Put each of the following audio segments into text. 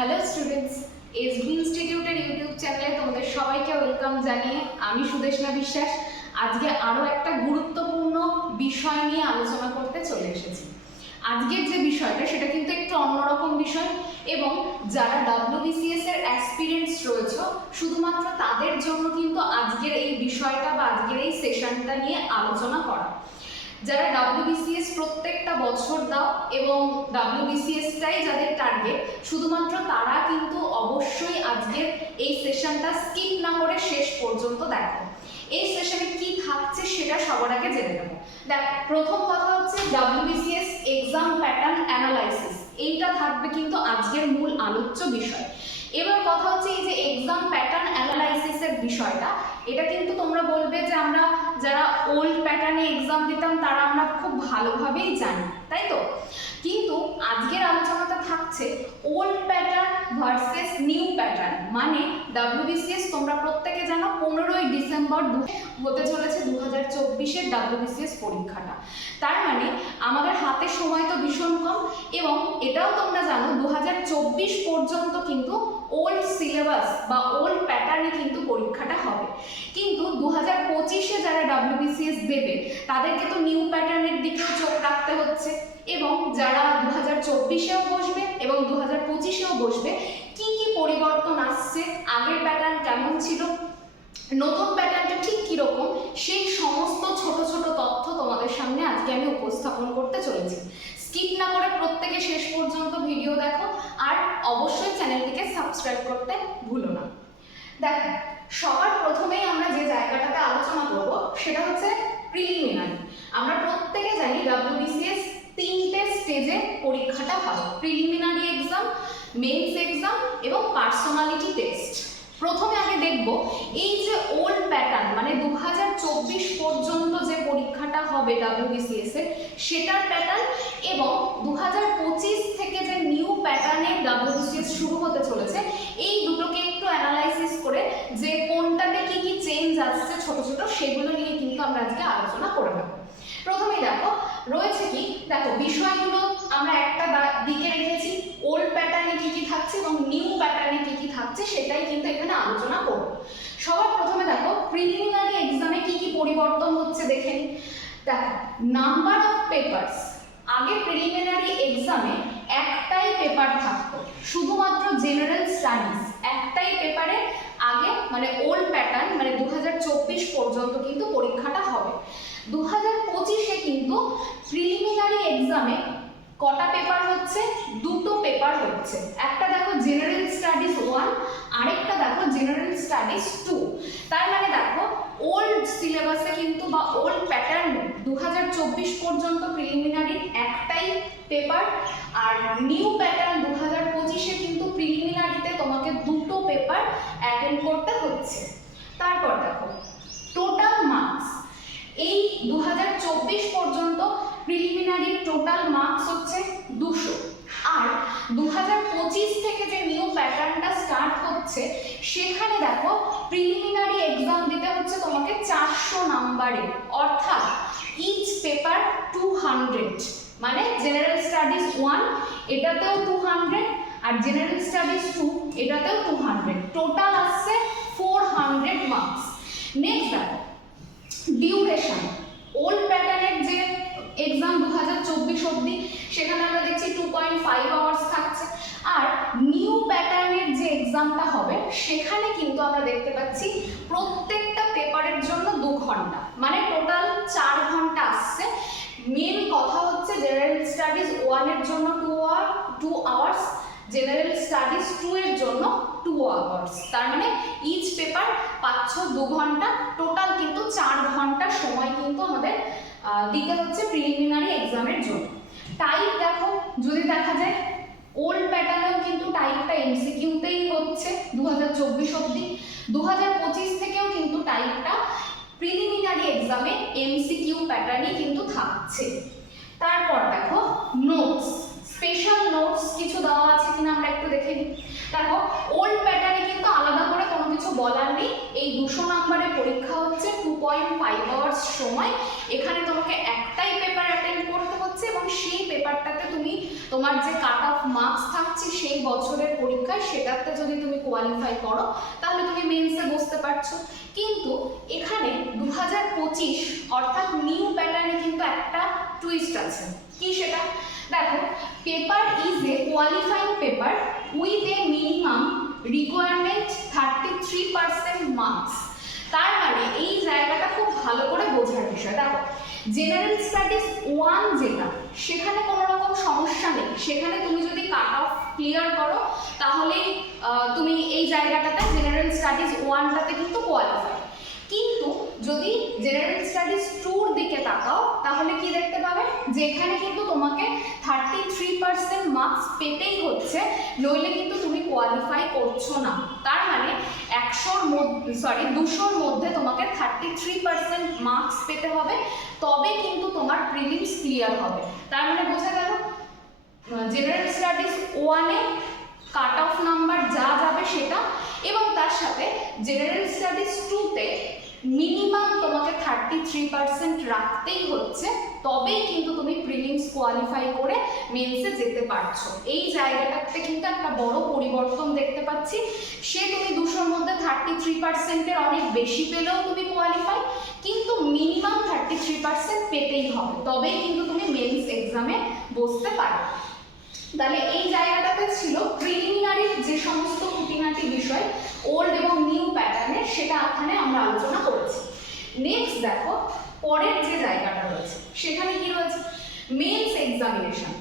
Hello students S B ইনস্টিটিউটের YouTube চ্যানেলে তোমাদের সবাইকে ওয়েলকাম জানিয়ে আমি সুদেশনা বিশ্বাস। আজকে আরও একটা গুরুত্বপূর্ণ বিষয় নিয়ে আলোচনা করতে চলে এসেছি। আজকের যে বিষয়টা, সেটা কিন্তু একটু অন্যরকম বিষয় এবং যারা ডাব্লিউবিসিএস এর অ্যাসপিরেন্টস রয়েছে, শুধুমাত্র তাদের জন্য কিন্তু আজকের এই বিষয়টা বা আজকের এই সেশনটা নিয়ে আলোচনা করা। যারা ডাব্লিউবিসিএস প্রত্যেকটা বছর দাও এবং ডাব্লিউবিসিএসটাই যাদের টার্গেট শুধুমাত্র তারা কিন্তু অবশ্যই আজকের এই সেশনটা স্কিপ না করে শেষ পর্যন্ত দেখো। এই সেশনে কি থাকছে সেটা সবার আগে জেনে নেব। দেখ, প্রথম কথা হচ্ছে ডাব্লিউবিসিএস এক্সাম প্যাটার্ন অ্যানালাইসিস এইটা থাকবে কিন্তু আজকের মূল আলোচ্য বিষয়। এবার কথা হচ্ছে এই যে এক্সাম প্যাটার্ন অ্যানালাইসিসের বিষয়টা এটা কিন্তু তোমরা বলবে যে আমরা যারা ওল্ড প্যাটার্নে এক্সাম দিতাম তারা আমরা খুব ভালোভাবেই জানি। তাই তো কিন্তু আজকের আলোচনাটা থাকছে old pattern versus new pattern মানে ডাব্লিউবিসিএস তোমরা প্রত্যেকে জানো পনেরোই ডিসেম্বর হতে চলেছে দু হাজার চব্বিশের ডাব্লিউবিসিএস পরীক্ষাটা। তার মানে আমাদের হাতে সময় তো ভীষণ কম এবং এটাও তোমরা জানো দু হাজার চব্বিশ পর্যন্ত কিন্তু ওল্ড সিলেবাস বা ওল্ড প্যাটার্নে কিন্তু পরীক্ষাটা হবে। কিন্তু দু হাজার পঁচিশে যারা ডাব্লিউবিসিএস দেবে, তাদেরকে তো নিউ প্যাটার্নের দিকেও চোখ রাখতে হচ্ছে। এবং যারা দু হাজার চব্বিশেও বসবে এবং দু হাজার পঁচিশেও বসবে, কি কি পরিবর্তন আসছে? আগের প্যাটার্ন কেমন ছিল? নতুন প্যাটার্নটা ঠিক কীরকম? সেই সমস্ত ছোট ছোট তথ্য তোমাদের সামনে আজকে আমি উপস্থাপন করতে চলেছি। স্কিপ না করে প্রত্যেকে শেষ পর্যন্ত ভিডিও দেখো আর অবশ্যই চ্যানেলটিকে সাবস্ক্রাইব করতে ভুলো না। দেখ, সবার প্রথমেই আমরা যে জায়গাটাতে আলোচনা করব, সেটা হচ্ছে প্রিলিমিনারি আমরা প্রত্যেকে জানি ডাব্লিউবিসিএস তিনটে স্টেজে পরীক্ষাটা হয় প্রিলিমিনারি এক্সাম মেন্স এক্সাম এবং পার্সোনালিটি টেস্ট প্রথমে আগে দেখব, এই যে ওল্ড প্যাটার্ন মানে দু হাজার চব্বিশ পর্যন্ত যে পরীক্ষাটা হবে ডাব্লিউবিসিএস এর, সেটার প্যাটার্ন এবং দু হাজার পঁচিশ থেকে যে নিউ প্যাটার্নের ডাব্লিউবিসিএস শুরু হতে চলেছে, এই দুটোকে একটু অ্যানালাইসিস করে যে কোনটাতে কি কি চেঞ্জ আসছে ছোট ছোট, সেগুলো নিয়ে কিন্তু আমরা আজকে আলোচনা করে নেব। প্রথমে দেখো, রয়েছে কি? দেখো, বিষয়গুলো আমরা একটা দিকে রেখেছি ওল্ড প্যাটার্নে থাকছে এবং নিউ প্যাটার্নে কি কি থাকছে সেটাই কিন্তু এখানে আলোচনা করব। সবার প্রথমে দেখো প্রিলিমিনারি এক্সামে কি কি পরিবর্তন হচ্ছে দেখে নিই দেখো নাম্বার অফ পেপারস আগে প্রিলিমিনারি এক্সামে একটাই পেপার থাকতো, শুধুমাত্র জেনারেল স্টাডিজ একটাই পেপারে আগে মানে ওল্ড প্যাটার্ন মানে দু হাজার চব্বিশ পর্যন্ত কিন্তু পরীক্ষাটা হবে। দু হাজার পঁচিশে কিন্তু প্রিলিমিনারি এক্সামে কটা পেপার হচ্ছে? দুটো পেপার হচ্ছে। একটা দেখো জেনারেল স্টাডিজ ওয়ান আরেকটা দেখো জেনারেল স্টাডিজ টু তার মানে দেখো ওল্ড সিলেবাসে কিন্তু বা ওল্ড প্যাটার্ন দু হাজার চব্বিশ পর্যন্ত প্রিলিমিনারির একটাই পেপার আর নিউ প্যাটার্ন দু হাজার পঁচিশে কিন্তু প্রিলিমিনারিতে তোমাকে দুটো পেপার অ্যাটেন্ড করতে হচ্ছে। তারপর দেখো টোটাল মার্কস এই দু হাজার চব্বিশ পর্যন্ত প্রিলিমিনারির টোটাল মার্কস হচ্ছে দুশো। আর দু হাজার পঁচিশ থেকে যে নিউ প্যাটার্নটা স্টার্ট হচ্ছে, সেখানে দেখো প্রিলিমিনারি এক্সাম দিতে হচ্ছে তোমাকে চারশো নাম্বারে অর্থাৎ ইচ পেপার টু হান্ড্রেড মানে জেনারেল স্টাডিজ ওয়ান এটাতেও টু হান্ড্রেড আর জেনারেল স্টাডিজ টু এটাতেও টু হান্ড্রেড টোটাল আসছে ফোর হান্ড্রেড মার্কস নেক্সট দেখো ডিউরেশন ওল্ড প্যাটার্নের যে এক্সাম দু হাজার চব্বিশ অব্দি সেখানে আমরা দেখছি টু পয়েন্ট ফাইভ আওয়ার্স থাকছে। আর নিউ প্যাটার্নের যে এক্সামটা হবে, সেখানে কিন্তু আমরা দেখতে পাচ্ছি প্রত্যেকটা পেপারের জন্য দু ঘণ্টা। মানে টোটাল চার ঘণ্টা আসছে। মেন কথা হচ্ছে জেনারেল স্টাডিজ ওয়ানের জন্য two hour two hours general studies two এর জন্য টু আওয়ার্স তার মানে ইচ পেপার পাচ্ছ দু ঘণ্টা। টোটাল কিন্তু চার ঘণ্টা সময় কিন্তু আমাদের দিতে হচ্ছে প্রিলিমিনারি এক্সামের জন্য। টাইপ দেখো, যদি দেখা যায় ওল্ড প্যাটার্নেও কিন্তু টাইপটা এমসিকিউতেই হচ্ছে দু হাজার চব্বিশ অব্দি দু হাজার পঁচিশ থেকেও কিন্তু টাইপটা প্রিলিমিনারি এক্সামে এমসিকিউ প্যাটার্নই কিন্তু থাকছে। তারপর দেখো নোটস স্পেশাল নোটস কিছু দেওয়া আছে কিনা আমরা একটু দেখে নিই। দেখো ওল্ড প্যাটার্নে কিন্তু আলাদা করে কিছু বলার নেই। এই দুশো নম্বরের পরীক্ষা হচ্ছে টু পয়েন্ট ফাইভ আওয়ার্স সময়। এখানে তোমাকে একটাই পেপার অ্যাটেন্ড করতে হচ্ছে এবং সেই পেপারটাতে তুমি তোমার যে কাট অফ মার্কস থাকছে সেই বছরের পরীক্ষায় সেটাতে যদি তুমি কোয়ালিফাই করো, তাহলে তুমি মেন্সে বসতে পারছ। কিন্তু এখানে দু হাজার পঁচিশ অর্থাৎ নিউ প্যাটার্নে কিন্তু একটা টুইস্ট আছে। কি সেটা? দেখো paper is a qualifying paper with a minimum requirement thirty three percent marks তার মানে এই জায়গাটা খুব ভালো করে বোঝার বিষয়। দেখো জেনারেল স্টাডিজ ওয়ান যেটা, সেখানে কোনো রকম সমস্যা নেই। সেখানে তুমি যদি কাট অফ ক্লিয়ার করো, তাহলে তুমি এই জায়গাটাতে জেনারেল স্টাডিজ ওয়ানটাতে কিন্তু কোয়ালিফাই কিন্তু যদি জেনারেল স্টাডিজ টুর দিকে তাকাও, তাহলে কি দেখতে পাবে? যে এখানে কিন্তু তোমাকে থার্টি থ্রি পার্সেন্ট মার্কস পেতেই হচ্ছে, নইলে কিন্তু তুমি কোয়ালিফাই করছ না। তার মানে একশোর মধ্যে সরি দুশোর মধ্যে তোমাকে থার্টি থ্রি পার্সেন্ট মার্কস পেতে হবে, তবে কিন্তু তোমার প্রিলিমস ক্লিয়ার হবে। তার মানে বোঝা গেল জেনারেল স্টাডিজ ওয়ানে কাট অফ নাম্বার যা যাবে সেটা, এবং তার সাথে জেনারেল স্টাডিজ টুতে তোমাকে থার্টি থ্রি পার্সেন্ট রাখতেই হচ্ছে, তবেই কিন্তু তুমি প্রিলিমস কোয়ালিফাই করে মেন্সে যেতে পারছ। এই জায়গাটাতে কিন্তু একটা বড় পরিবর্তন দেখতে পাচ্ছি। সে তুমি দুশোর মধ্যে থার্টি থ্রি পার্সেন্টের অনেক বেশি পেলেও তুমি কোয়ালিফাই কিন্তু মিনিমাম থার্টি থ্রি পার্সেন্ট পেতেই হবে। তবেই কিন্তু তুমি মেন্স এক্সামে বসতে পারো। তাহলে এই জায়গাটাতে ছিল প্রিলিমিনারি যে সমস্ত খুঁটিনাটি বিষয় ওল্ড এবং নিউ প্যাটার্নের সেটা এখানে আমরা আলোচনা করেছি। নেক্সট দেখো, পরের যে জায়গাটা রয়েছে, সেখানে কি রয়েছে? মেন্স এক্সামিনেশন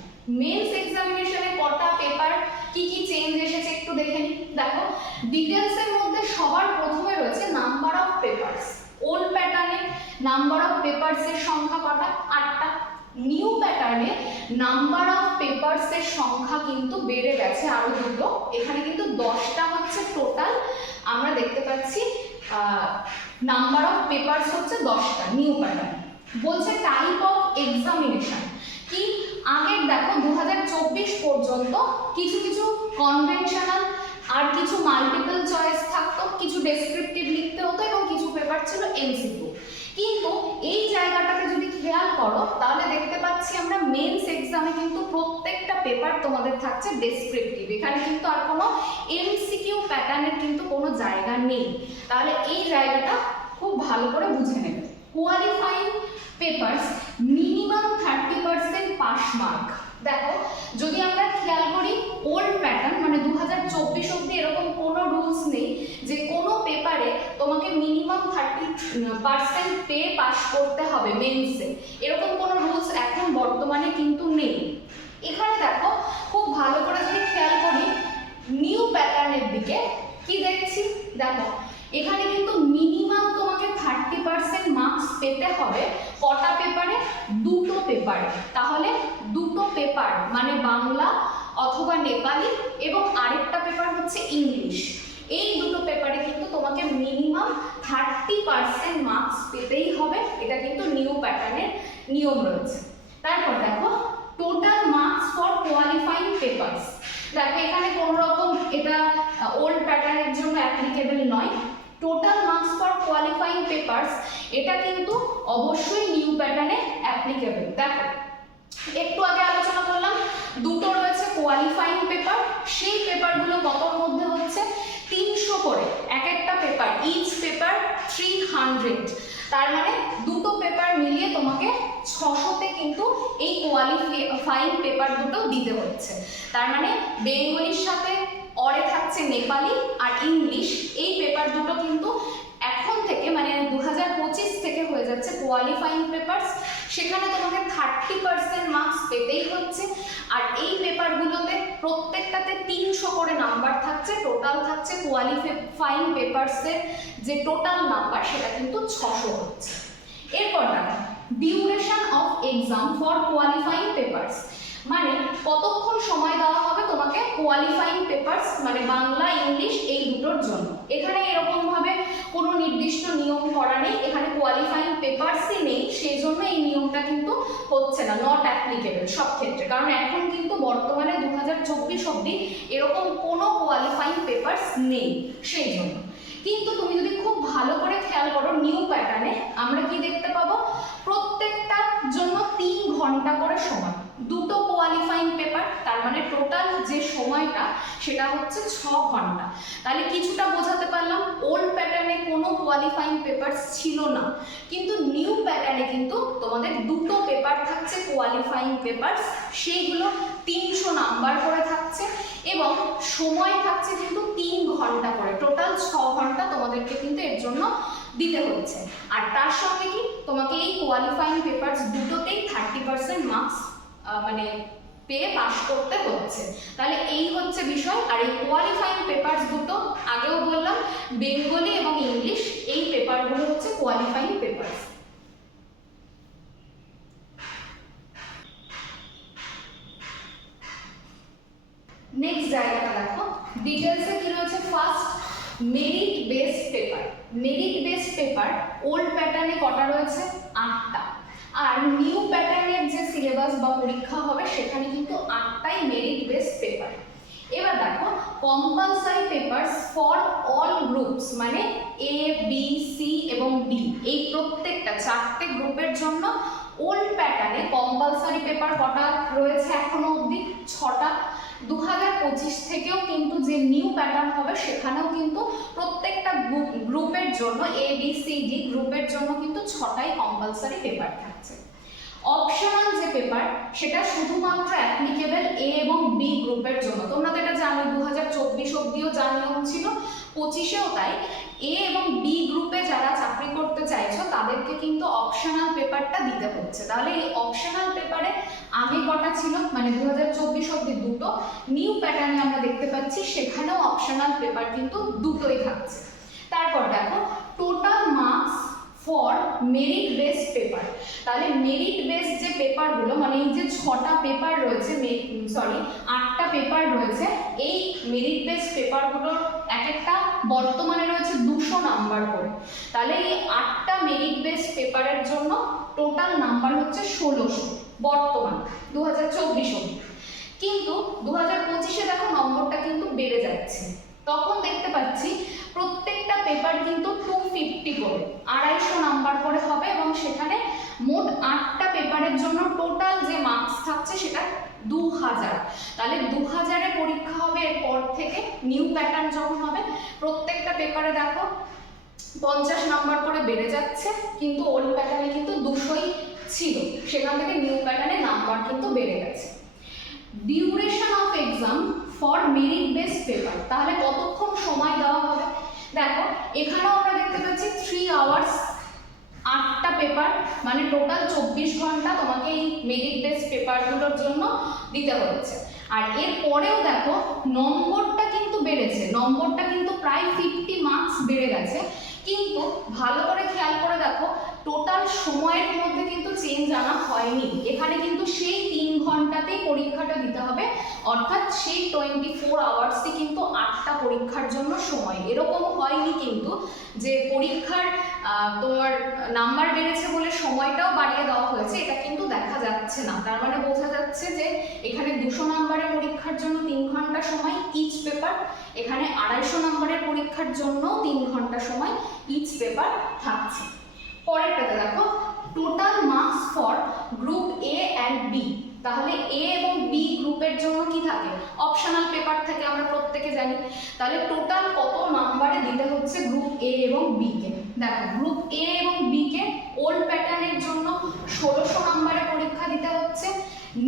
মেন্স এক্সামিনেশনে কটা পেপার কি কি চেঞ্জ এসেছে একটু দেখে নিই। দেখো ডিটেলসের মধ্যে সবার প্রথমে রয়েছে নাম্বার অফ পেপারস ওল্ড প্যাটার্নে নাম্বার অফ পেপারসের সংখ্যা কটা? আটটা। নিউ প্যাটার্নে নাম্বার অফ পেপারসের সংখ্যা কিন্তু বেড়ে গেছে আরও দুটো এখানে কিন্তু দশটা হচ্ছে টোটাল আমরা দেখতে পাচ্ছি নাম্বার অফ পেপারস হচ্ছে দশটা নিউ প্যাটার্ন বলছে টাইপ অফ এক্সামিনেশন কি? আগের দেখো দু হাজার চব্বিশ পর্যন্ত কিছু কিছু কনভেনশনাল আর কিছু মাল্টিপল চয়েস থাকতো, কিছু ডেসক্রিপটিভ লিখতে হতো এবং কিছু পেপার ছিল এমসিকিউ কিন্তু এই জায়গাটাকে যদি খেয়াল করো তাহলে দেখতে পাচ্ছি আমরা মেন্স এক্সামে কিন্তু প্রত্যেকটা পেপার তোমাদের থাকছে ডেসক্রিপটিভ এখানে কিন্তু আর কোনো এমসিকিউ প্যাটার্নের কিন্তু কোনো জায়গা নেই। তাহলে এই জায়গাটা খুব ভালো করে বুঝে নেবে। Qualifying papers minimum thirty percent pass mark দেখো, যদি আমরা খেয়াল করি ওল্ড প্যাটার্ন মানে দু হাজার চব্বিশ অব্দি এরকম কোনো রুলস নেই যে কোনো পেপারে তোমাকে মিনিমাম থার্টি পার্সেন্ট পেয়ে পাস করতে হবে মেন্সে এরকম কোনো রুলস এখন বর্তমানে কিন্তু নেই এখানে দেখো খুব ভালো করে যদি খেয়াল করি নিউ প্যাটার্নের দিকে কি দেখছি দেখো এখানে কিন্তু মিনিমাম তোমাকে থার্টি পার্সেন্ট মার্কস পেতে হবে কটা পেপারে দুটো পেপারে তাহলে দুটো পেপার মানে বাংলা অথবা নেপালি এবং আরেকটা পেপার হচ্ছে ইংলিশ এই দুটো পেপারে কিন্তু তোমাকে মিনিমাম থার্টি পার্সেন্ট মার্কস পেতেই হবে এটা কিন্তু নিউ প্যাটার্নের নিয়ম রয়েছে তারপর দেখো total marks for qualifying papers দেখো এখানে কোনো রকম এটা ওল্ড প্যাটার্নের জন্য অ্যাপ্লিকেবল নয়। Total marks for qualifying papers এটা কিন্তু অবশ্যই নিউ প্যাটার্নে অ্যাপ্লিকেবল দেখো, একটু আগে আলোচনা করলাম, দুটো রয়েছে কোয়ালিফাইং পেপার সেই পেপারগুলো কতর মধ্যে হচ্ছে? তিনশো করে, এক একটা paper each paper three hundred তার মানে দুটো পেপার মিলিয়ে তোমাকে ছশোতে কিন্তু এই কোয়ালিফাইং পেপার দুটো দিতে হচ্ছে। তার মানে বেঙ্গলির সাথে অরে থাকছে নেপালি আর ইংলিশ। এই পেপার দুটো কিন্তু এখন থেকে মানে দু হাজার পঁচিশ থেকে হয়ে যাচ্ছে কোয়ালিফাইং পেপারস সেখানে তোমাকে থার্টি পার্সেন্ট মার্কস পেতেই হচ্ছে। আর এই পেপারগুলোতে প্রত্যেকটাতে তিনশো করে নাম্বার থাকছে টোটাল থাকছে কোয়ালিফাইং পেপারসের যে টোটাল নাম্বার সেটা কিন্তু ছশো হচ্ছে। এরপর দেখো duration of exam for qualifying papers মানে কতক্ষণ সময় দেওয়া হবে তোমাকে কোয়ালিফাইং পেপারস মানে বাংলা, ইংলিশ এই দুটোর জন্য। এখানে এরকম ভাবে কোনো নির্দিষ্ট নিয়ম করা নেই, এখানে কোয়ালিফাইং পেপারসই নেই সেই জন্য এই নিয়মটা কিন্তু হচ্ছে না নট অ্যাপ্লিকেবল সব ক্ষেত্রে। কারণ এখন কিন্তু বর্তমানে দু হাজার চব্বিশ অব্দি এরকম কোনো কোয়ালিফাইং পেপারস নেই, সেই জন্য। কিন্তু তুমি যদি খুব ভালো করে খেয়াল করো নিউ প্যাটার্নে আমরা কি দেখতে পাবো? প্রত্যেকটার জন্য তিন ঘণ্টা করে সময়। দুটো কোয়ালিফাইং পেপার তার মানে টোটাল যে সময়টা, সেটা হচ্ছে ছ ঘণ্টা। তাহলে কিছুটা বোঝাতে পারলাম ওল্ড প্যাটার্নে কোনো কোয়ালিফাইং পেপার ছিল না। কিন্তু নিউ প্যাটার্নে কিন্তু তোমাদের দুটো পেপার থাকছে কোয়ালিফাইং পেপার সেইগুলো তিনশো নাম্বার করে থাকছে এবং সময় থাকছে কিন্তু তিন ঘণ্টা করে। টোটাল ছ ঘণ্টা তোমাদেরকে কিন্তু এর জন্য দিতে হচ্ছে। আর তার সঙ্গে কি? তোমাকে এই কোয়ালিফাইং পেপারস দুটোতেই থার্টি পার্সেন্ট মার্কস মানে পেয়ে পাশ করতে হচ্ছে। তাহলে এই হচ্ছে বিষয়, আর এই কোয়ালিফাইং পেপারস দুটো, আগেও বললাম, বেঙ্গলি এবং ইংলিশ, এই পেপারগুলো হচ্ছে কোয়ালিফাইং পেপারস নেক্সট জায়গাটা দেখো ডিটেলসে কি রয়েছে? First merit base paper merit base paper old প্যাটার্নে কটা রয়েছে? আটটা। আর নিউ প্যাটার্নের যে সিলেবাস বা পরীক্ষা হবে, সেখানে কিন্তু আটটাই মেরিট বেস পেপার এবার দেখো compulsory papers for all groups মানে এ বি সি এবং ডি এই প্রত্যেকটা, চারটে গ্রুপের জন্য ওল্ড প্যাটার্নে কম্পালসারি পেপার কটা রয়েছে এখনও অবধি? ছটা। দু হাজার পঁচিশ থেকেও কিন্তু যে নিউ প্যাটার্ন হবে, সেখানেও কিন্তু প্রত্যেকটা গ্রুপের জন্য এ বি সি ডি গ্রুপের জন্য কিন্তু ছটাই কম্পালসারি পেপার থাকছে। অপশনাল যে পেপার সেটা শুধুমাত্র অ্যাপ্লিকেবল এ এবং বি গ্রুপের জন্য। তোমরা তো এটা জানো দু হাজার চব্বিশ অব্দিও যা নিয়ম ছিল, পঁচিশেও তাই। এ এবং বি গ্রুপে যারা চাকরি করতে চাইছো, তাদেরকে কিন্তু অপশনাল পেপারটা দিতে হচ্ছে। তাহলে এই অপশনাল পেপারে আগে কটা ছিল? মানে দু হাজার চব্বিশ অব্দি দুটো। নিউ প্যাটার্নে আমরা দেখতে পাচ্ছি, সেখানেও অপশনাল পেপার কিন্তু দুটোই থাকছে। তারপর দেখো total marks for merit base paper তাহলে মেরিট বেস যে পেপারগুলো মানে এই যে ছটা পেপার রয়েছে সরি আটটা পেপার রয়েছে, এই মেরিট বেস পেপারগুলোর এক একটা বর্তমানে রয়েছে দুশো নাম্বার করে। তাহলে এই আটটা মেরিট বেস পেপারের জন্য টোটাল নাম্বার হচ্ছে ষোলোশো, বর্তমান দু হাজার চব্বিশ কিন্তু দু হাজার পঁচিশে দেখো নম্বরটা কিন্তু বেড়ে যাচ্ছে। তখন দেখতে পাচ্ছি প্রত্যেকটা পেপার কিন্তু টু ফিফটি করে, আড়াইশো নাম্বার করে হবে এবং সেখানে মোট আটটা পেপারের জন্য টোটাল যে মার্কস থাকছে সেটা দু হাজার। তাহলে দু হাজারে পরীক্ষা হবে এরপর থেকে নিউ প্যাটার্ন যখন হবে, প্রত্যেকটা পেপারে দেখো পঞ্চাশ নাম্বার করে বেড়ে যাচ্ছে, কিন্তু ওল্ড প্যাটার্নে কিন্তু দুশোই ছিল। সেখান থেকে নিউ প্যাটার্নে নাম্বার কিন্তু বেড়ে গেছে। Duration of exam for merit base paper তাহলে কতক্ষণ সময় এখানেও আমরা দেখতে পাচ্ছি থ্রি আওয়ার্স আটটা পেপার মানে টোটাল চব্বিশ ঘণ্টা তোমাকে এই মেরিট বেস পেপারগুলোর জন্য দিতে হচ্ছে। আর এর পরেও দেখো, নম্বরটা কিন্তু বেড়েছে, নম্বরটা কিন্তু প্রায় ফিফটি মার্কস বেড়ে গেছে। কিন্তু ভালো করে খেয়াল করে দেখো টোটাল সময়ের মধ্যে কিন্তু চেঞ্জ আনা হয়নি। এখানে কিন্তু সেই তিন ঘন্টাতেই পরীক্ষাটা দিতে হবে। অর্থাৎ সেই টোয়েন্টি ফোর আওয়ার্সই কিন্তু আটটা পরীক্ষার জন্য সময়। এরকম হয়নি কিন্তু যে পরীক্ষার তোমার নাম্বার বেড়েছে বলে সময়টাও বাড়িয়ে দেওয়া হয়েছে, এটা কিন্তু দেখা যাচ্ছে না। তার মানে বোঝা যাচ্ছে যে এখানে দুশো নাম্বারের পরীক্ষার জন্য তিন ঘণ্টা সময় ইচ পেপার এখানে আড়াইশো নাম্বারের পরীক্ষার জন্য তিন ঘণ্টা সময় ইচ পেপার থাকছে। পরেরটাতে দেখো total marks for group A and B তাহলে এ এবং বি গ্রুপের জন্য কি থাকে? অপশনাল পেপার থেকে আমরা প্রত্যেকে জানি। তাহলে টোটাল কত নাম্বারে দিতে হচ্ছে গ্রুপ এ এবং বি কে? দেখো গ্রুপ এ এবং বি কে ওল্ড প্যাটার্নের জন্য ষোলোশো নাম্বারে পরীক্ষা দিতে হচ্ছে।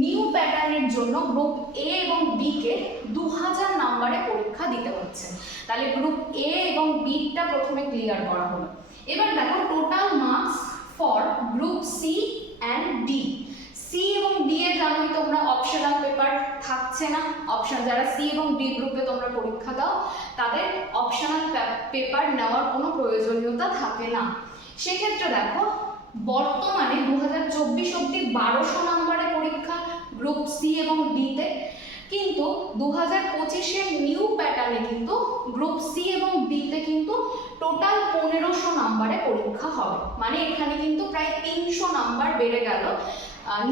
নিউ প্যাটার্নের জন্য গ্রুপ এ এবং বি কে দু হাজার নাম্বারে পরীক্ষা দিতে হচ্ছে। তাহলে গ্রুপ এ এবং বিটা প্রথমে ক্লিয়ার করা হলো। এবার দেখো total marks for group C and D C এবং ডি এ জানোই তোমরা অপশনাল পেপার থাকছে না। অপশন যারা সি এবং ডি গ্রুপে তোমরা পরীক্ষা দাও, তাদের অপশনাল পেপার নেওয়ার কোনো প্রয়োজনীয়তা থাকে না। সেক্ষেত্রে দেখো, বর্তমানে দু হাজার চব্বিশ অব্দি বারোশো নাম্বারে পরীক্ষা গ্রুপ সি এবং ডিতে কিন্তু দু হাজার পঁচিশের নিউ প্যাটার্নে কিন্তু গ্রুপ সি এবং ডিতে কিন্তু টোটাল পনেরোশো নাম্বারে পরীক্ষা হবে। মানে এখানে কিন্তু প্রায় তিনশো নাম্বার বেড়ে গেল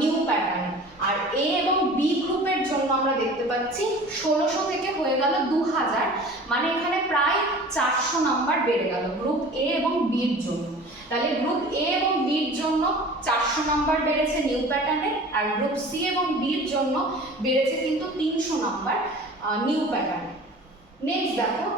নিউ প্যাটার্নে আর এ এবং বি গ্রুপের জন্য আমরা দেখতে পাচ্ছি ষোলোশো থেকে হয়ে গেল দু হাজার মানে এখানে প্রায় চারশো নাম্বার বেড়ে গেল গ্রুপ এ এবং বির জন্য। তাহলে গ্রুপ এ এবং বির জন্য চারশো নাম্বার বেড়েছে নিউ প্যাটার্নে আর গ্রুপ সি এবং বির জন্য বেড়েছে কিন্তু তিনশো নাম্বার নিউ প্যাটার্নে নেক্সট দেখো।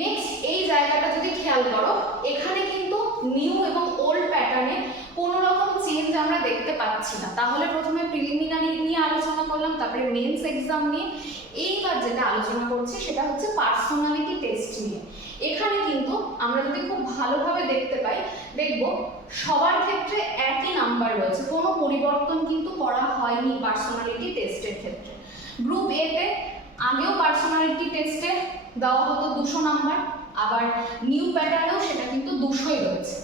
নেক্সট এই জায়গাটা যদি খেয়াল করো, এখানে কিন্তু নিউ এবং ওল্ড প্যাটার্নে কোনো রকম চেঞ্জ আমরা দেখতে পাচ্ছি না। তাহলে প্রথমে প্রিলিমিনারি নিয়ে আলোচনা করলাম, তারপরে মেন্স এক্সাম নিয়ে। এইবার যেটা আলোচনা করছি, সেটা হচ্ছে পার্সোনালিটি টেস্ট নিয়ে। এখানে কিন্তু আমরা যদি খুব ভালোভাবে দেখতে পাই, দেখব সবার ক্ষেত্রে একই নাম্বার রয়েছে। কোনো পরিবর্তন কিন্তু করা হয়নি পার্সোনালিটি টেস্টের ক্ষেত্রে। গ্রুপ এতে আগেও পার্সোনালিটি টেস্টে দেওয়া হতো দুশো নাম্বার আবার নিউ প্যাটার্নেও সেটা কিন্তু দুশোই রয়েছে।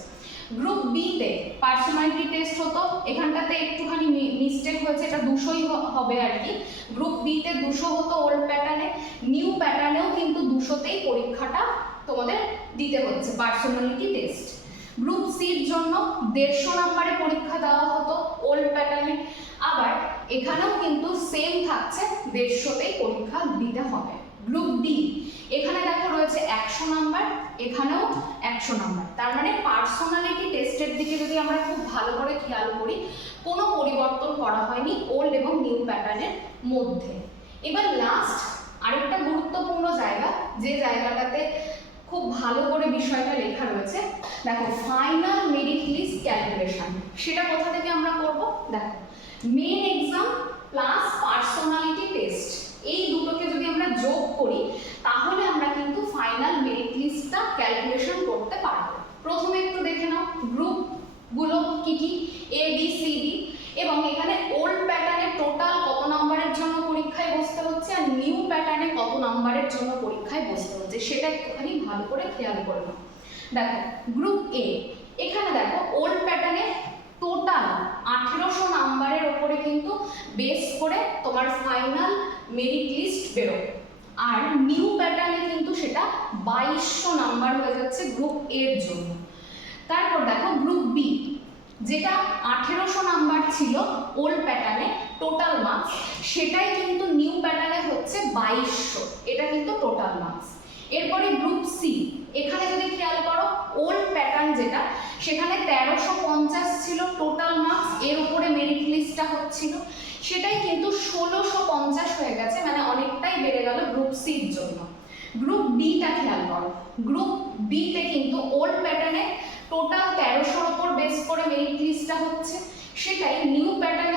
গ্রুপ বিতে পার্সোনালিটি টেস্ট হতো, এখানটাতে একটুখানি মিস্টেক হয়েছে, এটা দুশোই হবে আর কি। গ্রুপ বিতে দুশো হতো ওল্ড প্যাটার্নে নিউ প্যাটার্নেও কিন্তু দুশোতেই পরীক্ষাটা তোমাদের দিতে হচ্ছে পার্সোনালিটি টেস্ট গ্রুপ সির জন্য দেড়শো নাম্বারে পরীক্ষা দেওয়া হতো ওল্ড প্যাটার্নে আবার এখানেও কিন্তু সেম থাকছে, দেড়শোতেই পরীক্ষা দিতে হবে। গ্রুপ ডি এখানে দেখো রয়েছে একশো নাম্বার এখানেও একশো নাম্বার তার মানে পার্সোনালিটি টেস্টের দিকে যদি আমরা খুব ভালো করে খেয়াল করি, কোনো পরিবর্তন করা হয়নি ওল্ড এবং নিউ প্যাটার্নের মধ্যে। এবার লাস্ট আরেকটা গুরুত্বপূর্ণ জায়গা, যে জায়গাটাতে খুব ভালো করে বিষয়টা লেখা রয়েছে। দেখো ফাইনাল মেরিট লিস্ট ক্যালকুলেশন সেটা কোথা থেকে আমরা করব? দেখো main exam plus personality test এই দুটোকে যদি আমরা যোগ করি, তাহলে আমরা কিন্তু ফাইনাল মেরিট লিস্টটা ক্যালকুলেশন করতে পারব। প্রথমে একটু দেখে নাও গ্রুপগুলো কি কি? এ বি সি ডি এবং এখানে ওল্ড প্যাটার্নে টোটাল কত বসতে হচ্ছে আর নিউ প্যাটার্নে কত নাম্বারের জন্য পরীক্ষায় বসতে হচ্ছে, সেটা একটুখানি ভালো করে খেয়াল করে দেখো গ্রুপ এ এখানে দেখো ওল্ড প্যাটার্নে টোটাল আঠেরোশো নাম্বারের ওপরে কিন্তু বেস করে তোমার ফাইনাল মেরিট লিস্ট বেরোবে আর নিউ প্যাটার্নে কিন্তু সেটা বাইশশো নাম্বার হয়ে যাচ্ছে গ্রুপ এর জন্য। তারপর দেখো গ্রুপ বি যেটা আঠেরোশো নাম্বার ছিল ওল্ড প্যাটার্নে টোটাল মার্কস সেটাই কিন্তু নিউ প্যাটার্নে হচ্ছে বাইশশো। এটা কিন্তু টোটাল মার্কস এরপরে গ্রুপ সি এখানে যদি খেয়াল করো ওল্ড প্যাটার্ন যেটা, সেখানে তেরোশো পঞ্চাশ ছিল টোটাল মার্কস এর উপরে মেরিট লিস্টটা হচ্ছিল। সেটাই কিন্তু ষোলোশো পঞ্চাশ হয়ে গেছে মানে অনেকটাই বেড়ে গেল গ্রুপ সির জন্য। গ্রুপ বিটা খেয়াল করো। গ্রুপ বিতে কিন্তু ওল্ড প্যাটার্নে টোটাল তেরোশোর ওপর বেস করে মেরিট লিস্টটা হচ্ছে। সেটাই নিউ প্যাটার্নে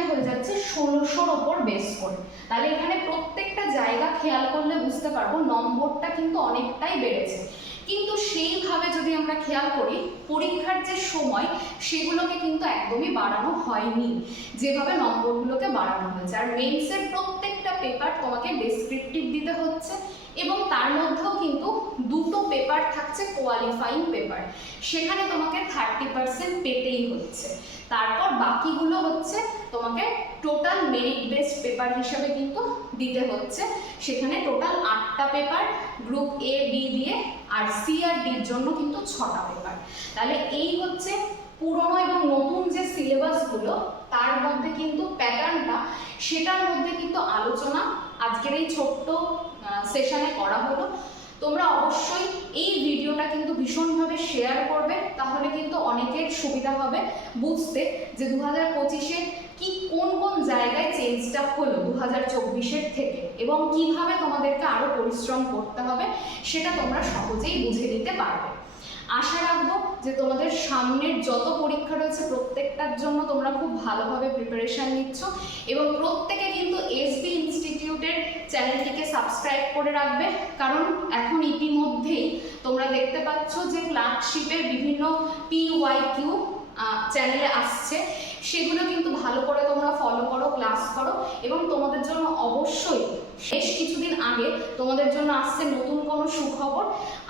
ষোলোশোর ওপর বেস করে। তাহলে এখানে প্রত্যেকটা জায়গা খেয়াল করলে বুঝতে পারব নম্বরটা কিন্তু অনেকটাই বেড়েছে। কিন্তু সেইভাবে যদি আমরা খেয়াল করি, পরীক্ষার যে সময়, সেগুলোকে কিন্তু একদমই বাড়ানো হয়নি। যেভাবে নম্বরগুলোকে বাড়ানো হয়েছে। আর মেন্সের প্রত্যেকটা পেপার তোমাকে ডেসক্রিপটিভ দিতে হচ্ছে। এবং তার মধ্যেও কিন্তু দুটো পেপার থাকছে কোয়ালিফাইং পেপার সেখানে তোমাকে থার্টি পার্সেন্ট পেতেই হচ্ছে। তারপর বাকিগুলো হচ্ছে তোমাকে টোটাল মেরিট বেসড পেপার হিসাবে কিন্তু দিতে হচ্ছে। সেখানে টোটাল আটটা পেপার গ্রুপ এ বি দিয়ে আর সি আর ডির জন্য কিন্তু ছটা পেপার তাহলে এই হচ্ছে পুরনো এবং নতুন যে সিলেবাসগুলো তার মধ্যে কিন্তু প্যাটার্নটা সেটার মধ্যে কিন্তু আলোচনা। আজকের এই ছোট্ট সেশনে করা হলো। তোমরা অবশ্যই এই ভিডিওটা কিন্তু ভীষণভাবে শেয়ার করবে, তাহলে কিন্তু অনেকের সুবিধা হবে বুঝতে যে দু হাজার পঁচিশে কি কোন কোন জায়গায় চেঞ্জটা হলো দু হাজার চব্বিশের থেকে এবং কীভাবে তোমাদেরকে আরও পরিশ্রম করতে হবে সেটা তোমরা সহজেই বুঝে নিতে পারবে। আশা রাখব যে তোমাদের সামনের যত পরীক্ষা রয়েছে প্রত্যেকটার জন্য তোমরা খুব ভালোভাবে প্রিপারেশন নিচ্ছ এবং প্রত্যেকে কিন্তু এসবি ইনস্টিটিউটের চ্যানেলটিকে সাবস্ক্রাইব করে রাখবে। কারণ এখন ইতিমধ্যেই তোমরা দেখতে পাচ্ছ যে ক্লার্কশিপের বিভিন্ন পিওয়াই কিউ চ্যানেলে আসছে। সেগুলো কিন্তু ভালো করে তোমরা ফলো করো ক্লাস করো এবং তোমাদের জন্য অবশ্যই বেশ কিছুদিন আগে তোমাদের জন্য আসছে নতুন কোনো সুখবর।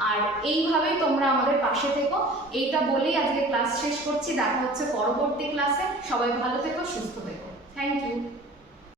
আর এইভাবেই তোমরা আমাদের পাশে থেকো। এইটা বলেই আজকে ক্লাস শেষ করছি। দেখা হচ্ছে পরবর্তী ক্লাসে সবাই ভালো থেকো, সুস্থ থেকো। Thank you